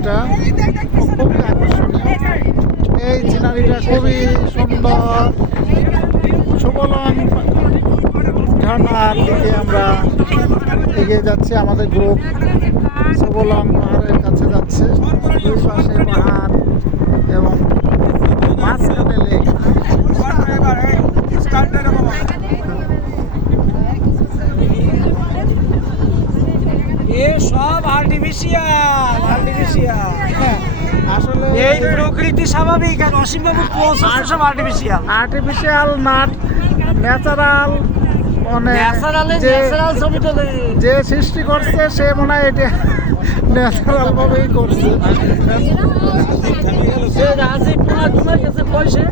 খুবই আকর্ষণীয় এই সিনারিটা খুবই সুন্দর। সুবলং ঝর্ণার দিকে আমরা এগিয়ে যাচ্ছি। আমাদের গ্রুপ সুবলং পাহাড়ের কাছে যাচ্ছে। পাহাড় এবং মাঝখানে লেক সব আর্টিফিশিয়াল আর্টিফিশিয়াল। আসলে এই প্রকৃতি স্বাভাবিক আর অসীমবাবু প্রসেস সব আর্টিফিশিয়াল আর্টিফিশিয়াল নাট ন্যাচারাল মানে যে ন্যাচারাল ছবি তোলে যে সৃষ্টি করছে সে মনে হয় এটা ন্যাচারাল ভাবেই করছে। সে রাজি তোমার তোমার কাছে পয়সা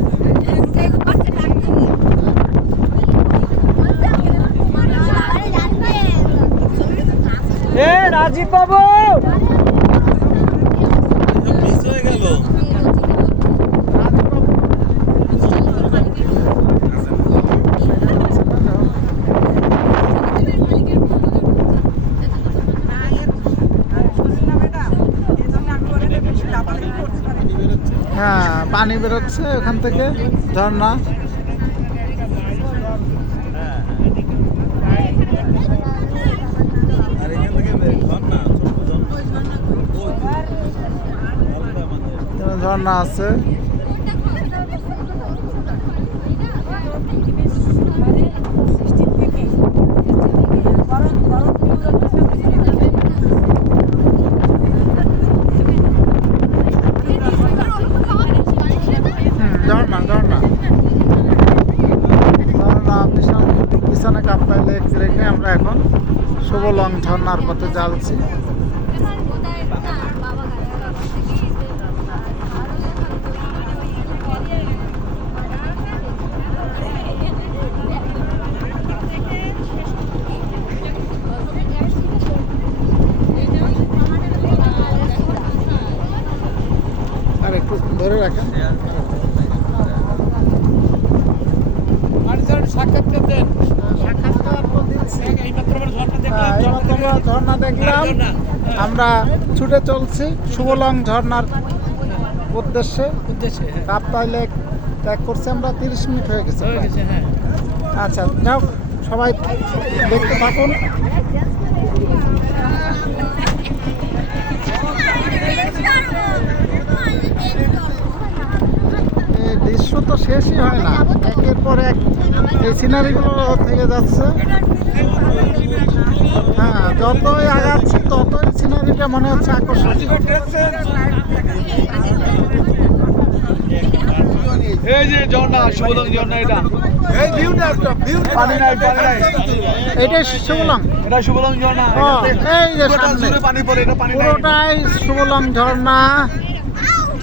এ রাজীব বাবু! হ্যাঁ পানি বেরোচ্ছে ওখান থেকে ঝর্ণা। ঝর্ণা আছে হুম, ঝর্ণা ঝর্ণা ঝর্ণা বিশাল পিছনে লেক রেখে আমরা এখন শুভলং ঝর্ণার পথে যাচ্ছি আর একটু ধরে রাখেন সাক্ষাৎকার দেন। এইমাত্র আমরা ঝর্ণা দেখলাম। আমরা ছুটে চলছি শুভলং ঝর্ণার উদ্দেশ্যে উদ্দেশ্যে কাপ্তাই লেক ত্যাগ করছে আমরা তিরিশ মিনিট হয়ে গেছে। হয়ে গেছে হ্যাঁ। আচ্ছা যাও সবাই দেখতে থাকুন এই দৃশ্য তো শেষই হয় না এক এই সিনারিগুলো থেকে যাচ্ছে। হ্যাঁ যতই আগাচ্ছি ততই সিনারিটা মনে হচ্ছে আকর্ষণীয়। এই যে ঝর্ণা সুবলং ঝর্ণা এটা। এই ভিউটা একটা ভিউ পানি নাই পানি নাই। এটাই শুভলং। এটা সুবলং ঝর্ণা। এই যে সামনে। পানি পড়ে এটা পানি নাই। পুরোটাই সুবলং ঝর্ণা।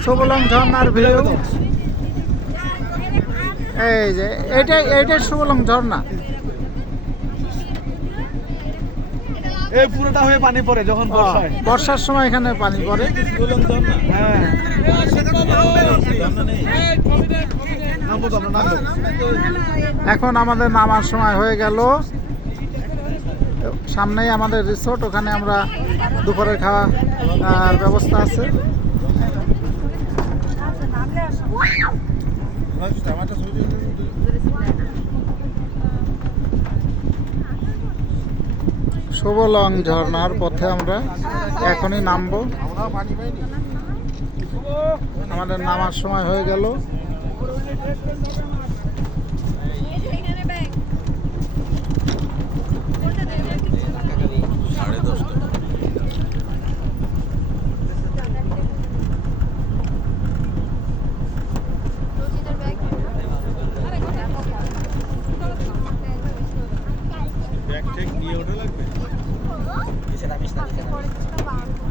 সুবলং ঝর্ণার ভিউ এই যে এটাই এটাই সুবলং ঝর্ণা। এই পুরোটা হয়ে পানি পড়ে যখন বর্ষা বর্ষার সময় এখানে পানি পড়ে। হ্যাঁ। এখন আমাদের নামার সময় হয়ে গেল। সামনেই আমাদের রিসোর্ট ওখানে আমরা দুপুরের খাওয়া ব্যবস্থা আছে। শুভলং ঝর্ণার পথে আমরা এখনই নামব। আমাদের নামার সময় হয়ে গেল।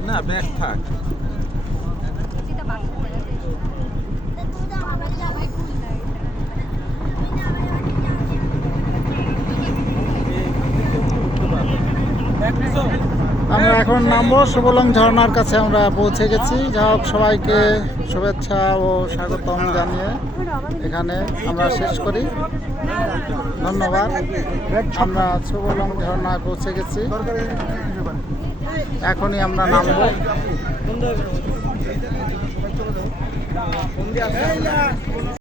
না, ব্যাগ থাক। আমরা এখন নামবো শুভলং ঝর্ণার কাছে, আমরা পৌঁছে গেছি। যা হোক, সবাইকে শুভেচ্ছা ও স্বাগতম জানিয়ে এখানে আমরা শেষ করি। ধন্যবাদ। আমরা শুভলং ঝর্ণায় পৌঁছে গেছি। এখনই আমরা নামব।